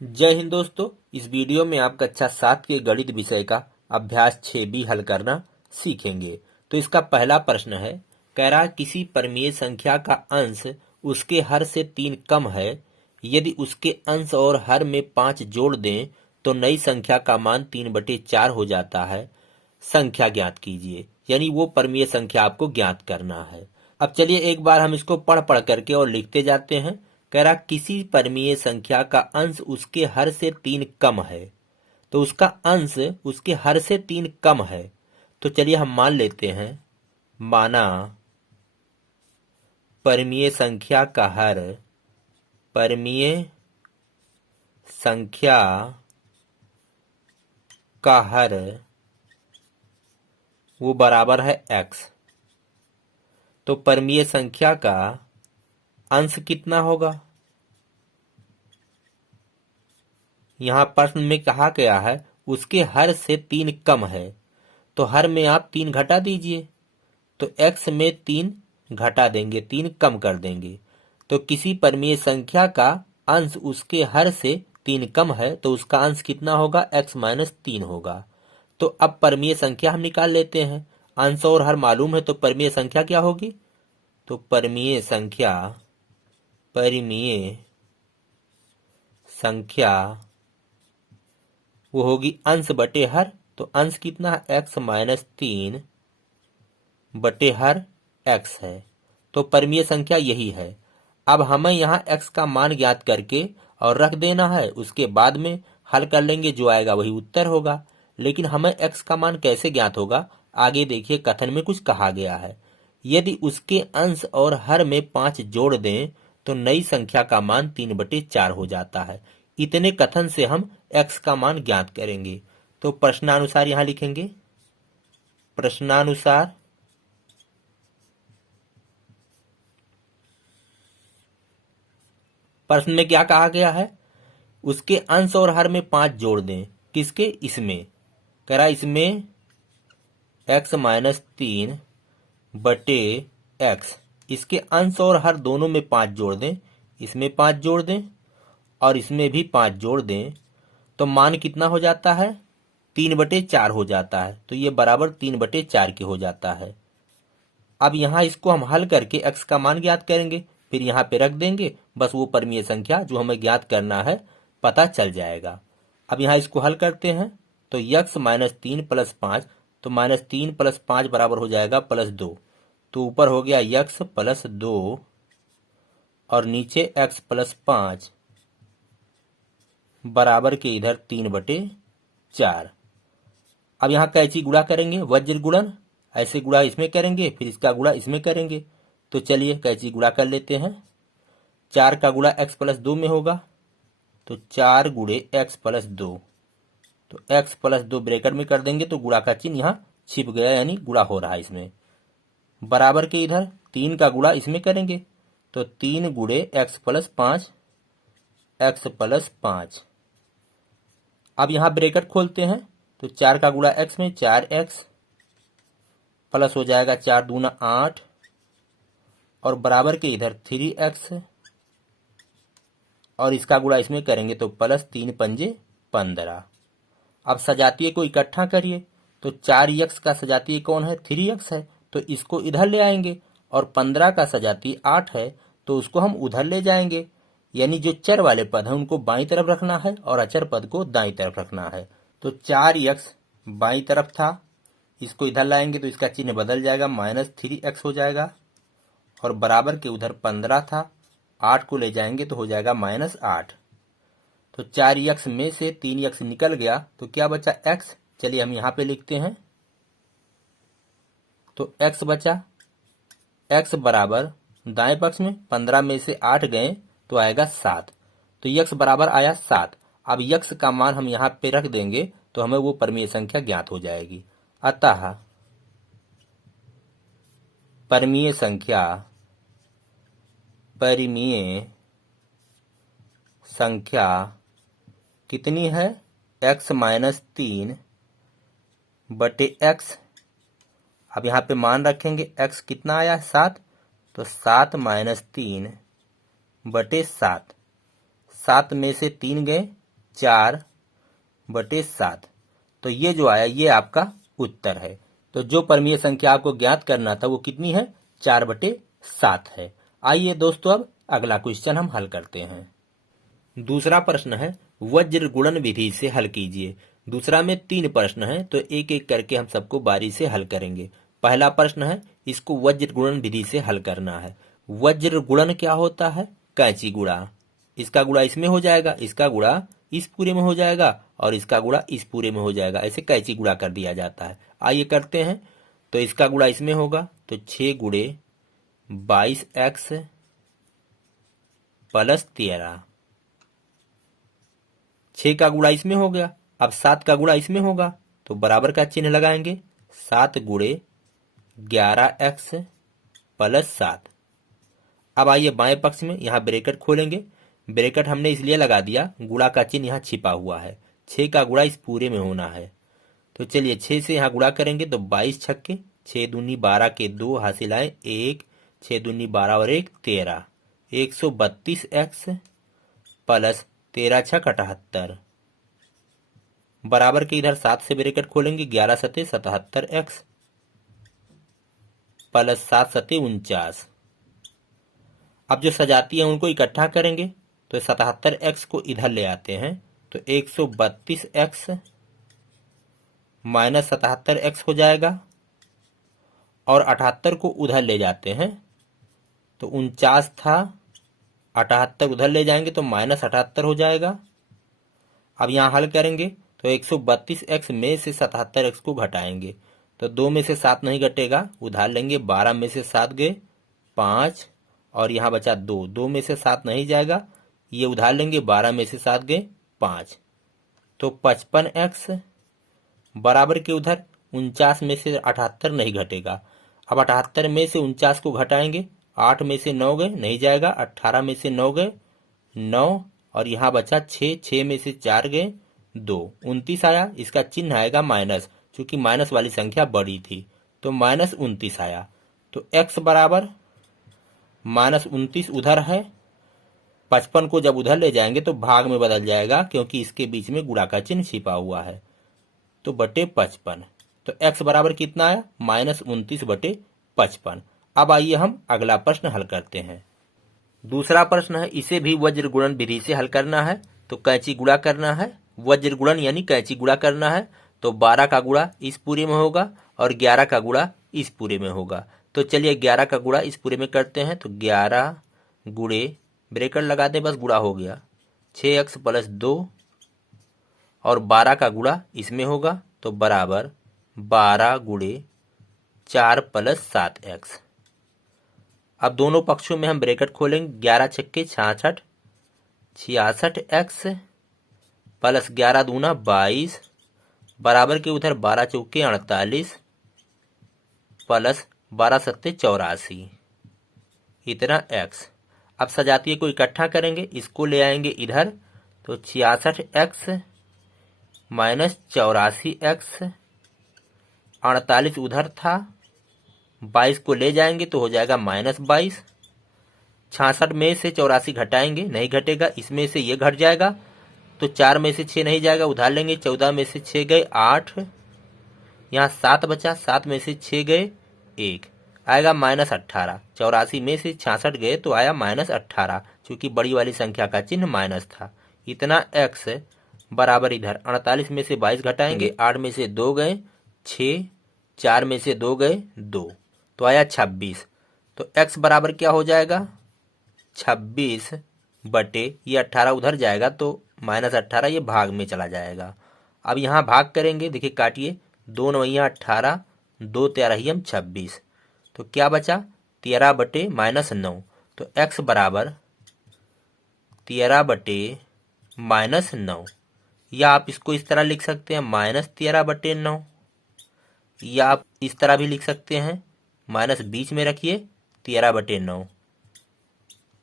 जय हिंद दोस्तों। इस वीडियो में आप कक्षा 7 के गणित विषय का अभ्यास 6B हल करना सीखेंगे। तो इसका पहला प्रश्न है, कह रहा किसी परिमेय संख्या का अंश उसके हर से 3 कम है। यदि उसके अंश और हर में 5 जोड़ दें तो नई संख्या का मान 3/4 हो जाता है। संख्या ज्ञात कीजिए। यानी वो परिमेय संख्या आपको ज्ञात करना है। अब चलिए एक बार हम इसको पढ़ पढ़ करके और लिखते जाते हैं। कह रहा किसी परिमेय संख्या का अंश उसके हर से 3 कम है। तो उसका अंश उसके हर से 3 कम है। तो चलिए हम मान लेते हैं, माना परिमेय संख्या का हर, परिमेय संख्या का हर वो बराबर है x। तो परिमेय संख्या का अंश कितना होगा? यहाँ प्रश्न में कहा गया है उसके हर से 3 कम है, तो हर में आप 3 घटा दीजिए। तो x में 3 घटा देंगे, 3 कम कर देंगे। तो किसी परिमेय संख्या का अंश उसके हर से 3 कम है, तो उसका अंश कितना होगा? x माइनस 3 होगा। तो अब परिमेय संख्या हम निकाल लेते हैं। अंश और हर मालूम है, तो परिमेय संख्या क्या होगी? तो परिमेय संख्या वो होगी अंश बटे हर। तो अंश कितना है? x माइनस 3 बटे हर x है। तो परिमेय संख्या यही है। अब हमें यहाँ x का मान ज्ञात करके और रख देना है। उसके बाद में हल कर लेंगे, जो आएगा वही उत्तर होगा। लेकिन हमें x का मान कैसे ज्ञात होगा? आगे देखिए, कथन में कुछ कहा गया है। यदि उसके अंश और हर में 5 जोड़ दें तो नई संख्या का मान 3/4 हो जाता है। इतने कथन से हम x का मान ज्ञात करेंगे। तो प्रश्नानुसार यहाँ लिखेंगे, प्रश्नानुसार प्रश्न में क्या कहा गया है? उसके अंश और हर में 5 जोड़ दें। किसके? इसमें। कह रहा इसमें x माइनस 3 बटे x, इसके अंश और हर दोनों में 5 जोड़ दें। इसमें 5 जोड़ दें और इसमें भी 5 जोड़ दें, तो मान कितना हो जाता है? 3/4 हो जाता है। तो ये बराबर 3/4 के हो जाता है। अब यहाँ इसको हम हल करके x का मान ज्ञात करेंगे, फिर यहाँ पे रख देंगे। बस वो परिमेय संख्या जो हमें ज्ञात करना है पता चल जाएगा। अब यहाँ इसको हल करते हैं, तो x माइनस 3 प्लस 5, तो माइनस 3 प्लस 5 बराबर हो जाएगा +2। तो ऊपर हो गया x प्लस 2 और नीचे x प्लस 5 बराबर के इधर 3/4। अब यहाँ कैंची गुणा करेंगे, वज्र गुणन। ऐसे गुणा इसमें करेंगे, फिर इसका गुणा इसमें करेंगे। तो चलिए कैंची गुणा कर लेते हैं। 4 का गुणा x प्लस 2 में होगा, तो 4 गुणे x प्लस 2। तो x प्लस 2 ब्रैकेट में कर देंगे, तो गुणा का चिन्ह यहाँ छिप गया, यानी गुणा हो रहा है इसमें। बराबर के इधर 3 का गुणा इसमें करेंगे, तो 3 गुणे x प्लस 5, x प्लस 5। अब यहाँ ब्रैकेट खोलते हैं, तो 4 का गुणा x में 4x प्लस हो जाएगा 4 दूना 8 और बराबर के इधर 3x और इसका गुणा इसमें करेंगे तो प्लस 3 पंजे 15। अब सजातीय को इकट्ठा करिए, तो 4x का सजातीय कौन है? 3x है, तो इसको इधर ले आएंगे। और 15 का सजातीय 8 है, तो उसको हम उधर ले जाएंगे। यानी जो चर वाले पद हैं उनको बाईं तरफ रखना है और अचर पद को दाईं तरफ रखना है। तो 4x बाईं तरफ था, इसको इधर लाएंगे तो इसका चिन्ह बदल जाएगा, -3x हो जाएगा। और बराबर के उधर 15 था, 8 को ले जाएंगे तो हो जाएगा -8। तो 4x में से 3x निकल गया, तो क्या बचा? x। चलिए हम यहाँ पे लिखते हैं, तो x बचा। x बराबर दाएं पक्ष में 15 में से 8 गए तो आएगा 7। तो x बराबर आया 7। अब x का मान हम यहाँ पे रख देंगे तो हमें वो परिमेय संख्या ज्ञात हो जाएगी। अतः परिमेय संख्या कितनी है? x माइनस 3 बटे x। अब यहाँ पे मान रखेंगे, x कितना आया? 7। तो 7 माइनस 3 बटे 7। 7 में से 3 गए 4/7। तो ये जो आया ये आपका उत्तर है। तो जो परमीय संख्या आपको ज्ञात करना था वो कितनी है? 4/7 है। आइए दोस्तों अब अगला क्वेश्चन हम हल करते हैं। दूसरा प्रश्न है वज्र गुणन विधि से हल कीजिए। दूसरा में 3 प्रश्न हैं, तो एक एक करके हम सबको बारी से हल करेंगे। पहला प्रश्न है, इसको वज्र गुणन विधि से हल करना है। वज्र गुणन क्या होता है? कैंची गुणा। इसका गुणा इसमें हो जाएगा, इसका गुणा इस पूरे में हो जाएगा और इसका गुणा इस पूरे में हो जाएगा। ऐसे कैंची गुणा कर दिया जाता है। आइए करते हैं। तो इसका गुणा इसमें होगा, तो 6 गुणे 22x प्लस 13। 6 का गुणा इसमें हो गया। अब 7 का गुणा इसमें होगा, तो बराबर का चिन्ह लगाएंगे। 7 गुणे 11x प्लस 7। अब आइए बाएं पक्ष में, यहाँ ब्रैकेट खोलेंगे। ब्रैकेट हमने इसलिए लगा दिया, गुणा का चिन्ह यहाँ छिपा हुआ है। 6 का गुणा इस पूरे में होना है। तो चलिए 6 से यहाँ गुणा करेंगे, तो 22 छक्के 6 दूनी 12 के 2 हासिल आए 1, 6 दूनी 12 और 1 13। 132x प्लस 13 छक 78। बराबर के इधर 7 से ब्रैकेट खोलेंगे। 11 सते 77x प्लस 7 सते 49। अब जो सजाती है उनको इकट्ठा करेंगे, तो 77x को इधर ले आते हैं, तो 132x माइनस 77x हो जाएगा और 78 को उधर ले जाते हैं, तो 49 था, 78 उधर ले जाएंगे तो माइनस 78 हो जाएगा। अब यहाँ हल करेंगे, तो 132x में से 77x को घटाएंगे, तो 2 में से 7 नहीं घटेगा, उधार लेंगे। 12 में से 7 गए 5 और यहाँ बचा 2। 2 में से 7 नहीं जाएगा, ये उधार लेंगे। 12 में से 7 गए 5, तो 55x बराबर के उधर 49 में से 78 नहीं घटेगा। अब 78 में से 49 को घटाएंगे। 8 में से 9 गए नहीं जाएगा। 18 में से 9 गए 9 और यहाँ बचा 6। 6 में से 4 गए 2, 29 आया। इसका चिन्ह आएगा माइनस, क्योंकि माइनस वाली संख्या बड़ी थी, तो माइनस 29 आया। तो x बराबर माइनस 29 उधर है। 55 को जब उधर ले जाएंगे तो भाग में बदल जाएगा, क्योंकि इसके बीच में गुणा का चिन्ह छिपा हुआ है, तो बटे 55। तो x बराबर कितना आया? माइनस 29 बटे 55। अब आइए हम अगला प्रश्न हल करते हैं। दूसरा प्रश्न है, इसे भी वज्र गुणन विधि से हल करना है। तो कैंची गुणा करना है। वज्र गुणन यानी कैंची गुणा करना है। तो 12 का गुणा इस पूरे में होगा और 11 का गुणा इस पूरे में होगा। तो चलिए 11 का गुणा इस पूरे में करते हैं। तो 11 गुणे ब्रैकेट लगा दें, बस गुणा हो गया 6x प्लस 2 और 12 का गुणा इसमें होगा, तो बराबर 12 गुणे 4 प्लस 7x। अब दोनों पक्षों में हम ब्रैकेट खोलेंगे। 11 छक्के 66 66x प्लस 11 दूना 22 बराबर के उधर 12 चौके 48 प्लस 12 सत्ते 84, इतना x। अब सजातीय को इकट्ठा करेंगे, इसको ले आएंगे इधर, तो 66x माइनस 84x, 48 उधर था, 22 को ले जाएंगे तो हो जाएगा माइनस 22। 66 में से 84 घटाएंगे, नहीं घटेगा, इसमें से ये घट जाएगा, तो 4 में से 6 नहीं जाएगा, उधार लेंगे। 14 में से 6 गए 8, यहाँ 7 बचा, 7 में से 6 गए 1, आएगा माइनस 18। 84 में से 66 गए तो आया माइनस 18, क्योंकि बड़ी वाली संख्या का चिन्ह माइनस था। इतना x बराबर इधर 48 में से 22 घटाएंगे, 8 में से 2 गए 6, 4 में से 2 गए 2, तो आया 26। तो x बराबर क्या हो जाएगा? 26 बटे ये 18 उधर जाएगा तो माइनस 18, ये भाग में चला जाएगा। अब यहाँ भाग करेंगे, देखिए काटिए, 2 नवैया 18, 2 तेरहियम 26, तो क्या बचा? 13 बटे माइनस 9। तो x बराबर 13 बटे माइनस 9, या आप इसको इस तरह लिख सकते हैं माइनस 13 बटे 9, या आप इस तरह भी लिख सकते हैं, माइनस बीच में रखिए 13 बटे 9।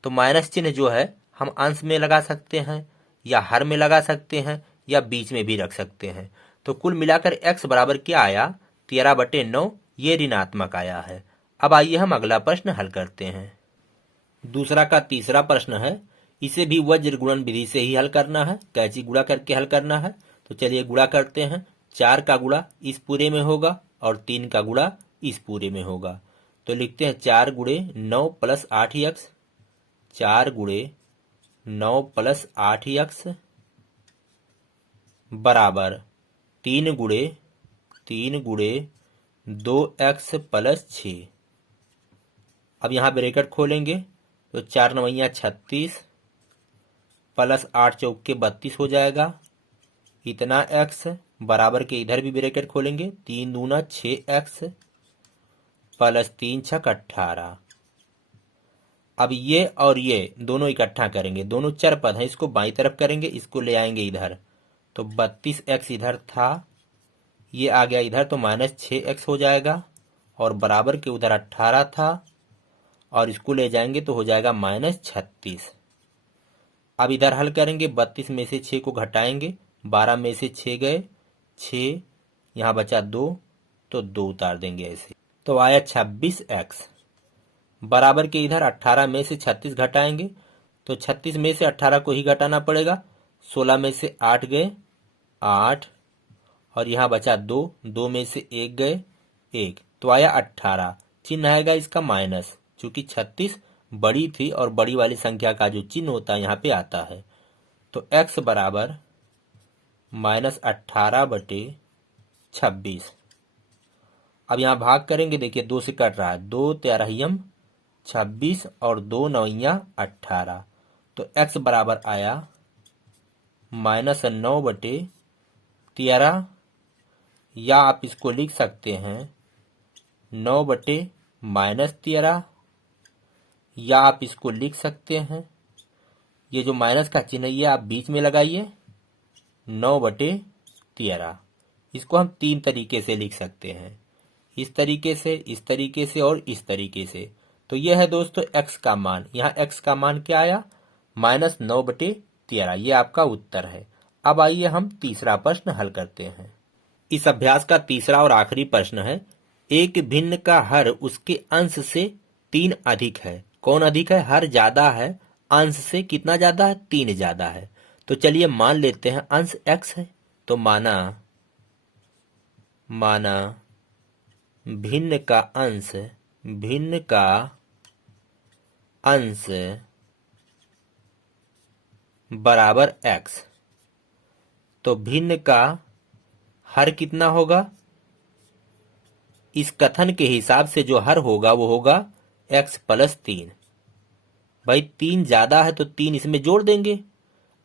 तो माइनस चिन्ह जो है हम अंश में लगा सकते हैं, या हर में लगा सकते हैं, या बीच में भी रख सकते हैं। तो कुल मिलाकर x बराबर क्या आया? 13 बटे 9, ये ऋणात्मक आया है। अब आइए हम अगला प्रश्न हल करते हैं। दूसरा का तीसरा प्रश्न है, इसे भी वज्र गुणन विधि से ही हल करना है, कैंची गुणा करके हल करना है। तो चलिए गुणा करते हैं। 4 का गुणा इस पूरे में होगा और 3 का गुणा इस पूरे में होगा। तो लिखते हैं 4 गुणे 9 प्लस 8x, 4 गुणे 9 प्लस 8x बराबर 3 गुणे 2x प्लस 6। अब यहाँ ब्रैकेट खोलेंगे तो 4 नवैया 36 प्लस 8 चौके 32 हो जाएगा। इतना x बराबर के इधर भी ब्रैकेट खोलेंगे, 3 दूना 6x प्लस 3 छक 18। अब ये और ये दोनों इकट्ठा करेंगे, दोनों चर पद हैं, इसको बाईं तरफ करेंगे, इसको ले आएंगे इधर। तो 32x इधर था, ये आ गया इधर तो माइनस 6x हो जाएगा और बराबर के उधर 18 था और इसको ले जाएंगे तो हो जाएगा माइनस 36। अब इधर हल करेंगे, 32 में से 6 को घटाएंगे, 12 में से 6 गए 6, यहाँ बचा 2 तो 2 उतार देंगे ऐसे, तो आया 26x बराबर के इधर 18 में से 36 घटाएंगे तो 36 में से 18 को ही घटाना पड़ेगा। 16 में से 8 गए 8 और यहाँ बचा 2, 2 में से 1 गए 1 तो आया 18। चिन्ह आएगा इसका माइनस, चूंकि 36 बड़ी थी और बड़ी वाली संख्या का जो चिन्ह होता है यहाँ पे आता है। तो x बराबर माइनस 18/26। अब यहाँ भाग करेंगे, देखिए 2 से कट रहा है, 2 तेरहियम 26 और 2 नवैया 18। तो x बराबर आया माइनस 9/13, या आप इसको लिख सकते हैं 9/-13, या आप इसको लिख सकते हैं, ये जो माइनस का चिन्ह है आप बीच में लगाइए, 9/13। इसको हम 3 तरीके से लिख सकते हैं, इस तरीके से, इस तरीके से और इस तरीके से। तो यह है दोस्तों x का मान। यहाँ x का मान क्या आया, माइनस 9/13। ये आपका उत्तर है। अब आइए हम तीसरा प्रश्न हल करते हैं। इस अभ्यास का तीसरा और आखिरी प्रश्न है, एक भिन्न का हर उसके अंश से 3 अधिक है। कौन अधिक है, हर ज्यादा है, अंश से कितना ज्यादा है, 3 ज्यादा है। तो चलिए मान लेते हैं अंश x है, तो माना भिन्न का अंश बराबर x। तो भिन्न का हर कितना होगा, इस कथन के हिसाब से जो हर होगा वो होगा x प्लस 3। भाई 3 ज्यादा है तो 3 इसमें जोड़ देंगे,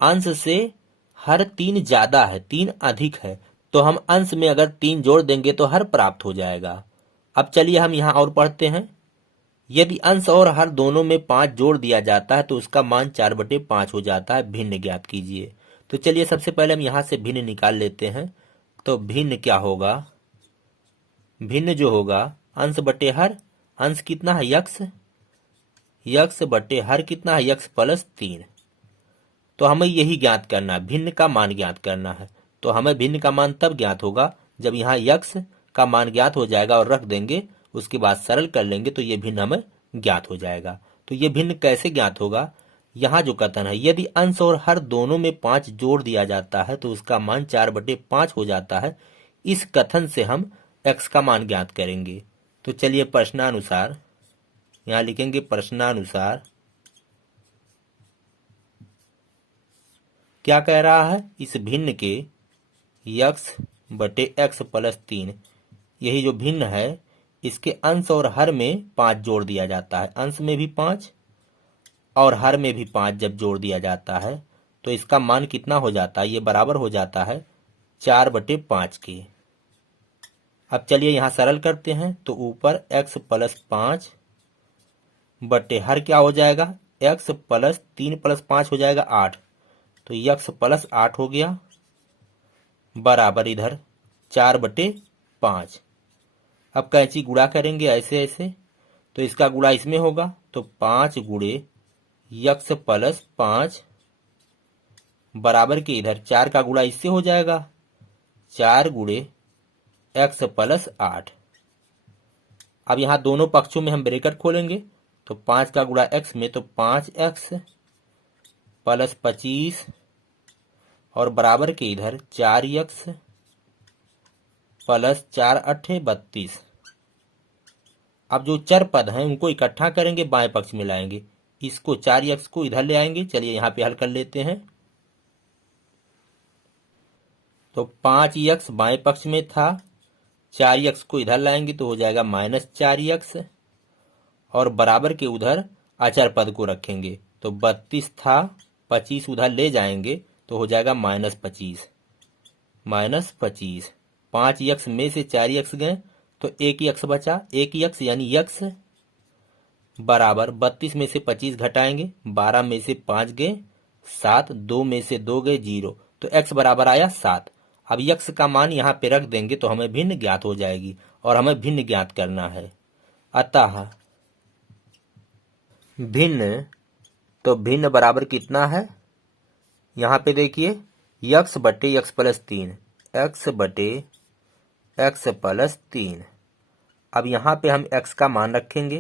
अंश से हर 3 ज्यादा है, 3 अधिक है, तो हम अंश में अगर 3 जोड़ देंगे तो हर प्राप्त हो जाएगा। अब चलिए हम यहां और पढ़ते हैं, यदि अंश और हर दोनों में 5 जोड़ दिया जाता है तो उसका मान 4/5 हो जाता है। भिन्न ज्ञात कीजिए। तो चलिए सबसे पहले हम यहां से भिन्न निकाल लेते हैं। तो भिन्न क्या होगा, भिन्न जो होगा अंश बटे हर, अंश कितना है यक्स बटे हर कितना है, यक्स प्लस 3। तो हमें यही ज्ञात करना है, भिन्न का मान ज्ञात करना है। तो हमें भिन्न का मान तब ज्ञात होगा जब यहाँ यक्स का मान ज्ञात हो जाएगा और रख देंगे, उसके बाद सरल कर लेंगे तो ये भिन्न हमें ज्ञात हो जाएगा। तो ये भिन्न कैसे ज्ञात होगा, यहाँ जो कथन है, यदि अंश और हर दोनों में 5 जोड़ दिया जाता है तो उसका मान 4/5 हो जाता है। इस कथन से हम x का मान ज्ञात करेंगे। तो चलिए प्रश्नानुसार यहाँ लिखेंगे, प्रश्नानुसार क्या कह रहा है, इस भिन्न के x/x प्लस 3, यही जो भिन्न है इसके अंश और हर में 5 जोड़ दिया जाता है। अंश में भी 5 और हर में भी 5 जब जोड़ दिया जाता है तो इसका मान कितना हो जाता है, ये बराबर हो जाता है 4/5 के। अब चलिए यहाँ सरल करते हैं, तो ऊपर x प्लस 5 बटे हर क्या हो जाएगा, x प्लस 3 प्लस 5 हो जाएगा 8, तो x प्लस 8 हो गया बराबर इधर 4/5। अब कैंची गुणा करेंगे ऐसे ऐसे, तो इसका गुणा इसमें होगा, तो 5 गुणे x प्लस 5 बराबर के इधर 4 का गुणा इससे हो जाएगा, 4 गुणे x प्लस 8। अब यहाँ दोनों पक्षों में हम ब्रैकेट खोलेंगे, तो 5 का गुणा x में तो 5x प्लस 25 और बराबर के इधर 4x प्लस 4 अट्ठे 32। अब जो चर पद हैं उनको इकट्ठा करेंगे, बाएं पक्ष में लाएंगे, इसको 4x को इधर ले आएंगे। चलिए यहाँ पे हल कर लेते हैं। तो 5x बाएं पक्ष में था, 4x को इधर लाएंगे तो हो जाएगा -4x और बराबर के उधर अचर पद को रखेंगे तो 32 था, 25 उधर ले जाएंगे तो हो जाएगा -25। 5x में से 4x गए तो 1x बचा, 1x यानी x बराबर 32 में से 25 घटाएंगे, 12 में से 5 गए 7, 2 में से 2 गए 0, तो x बराबर आया 7। अब x का मान यहाँ पे रख देंगे तो हमें भिन्न ज्ञात हो जाएगी और हमें भिन्न ज्ञात करना है। अतः भिन्न, तो भिन्न बराबर कितना है, यहाँ पे देखिए x बटे x प्लस 3, x बटे x प्लस 3। अब यहाँ पे हम x का मान रखेंगे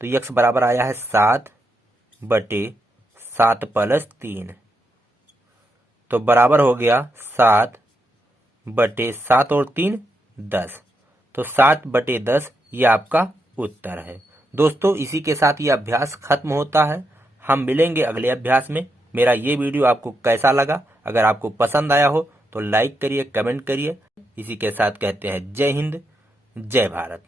तो x बराबर आया है 7 बटे 7 प्लस 3, तो बराबर हो गया 7 बटे 7 और 3 10, तो 7 बटे 10 ये आपका उत्तर है। दोस्तों इसी के साथ ये अभ्यास खत्म होता है। हम मिलेंगे अगले अभ्यास में। मेरा ये वीडियो आपको कैसा लगा, अगर आपको पसंद आया हो तो लाइक करिए, कमेंट करिए। इसी के साथ कहते हैं जय हिंद, जय भारत।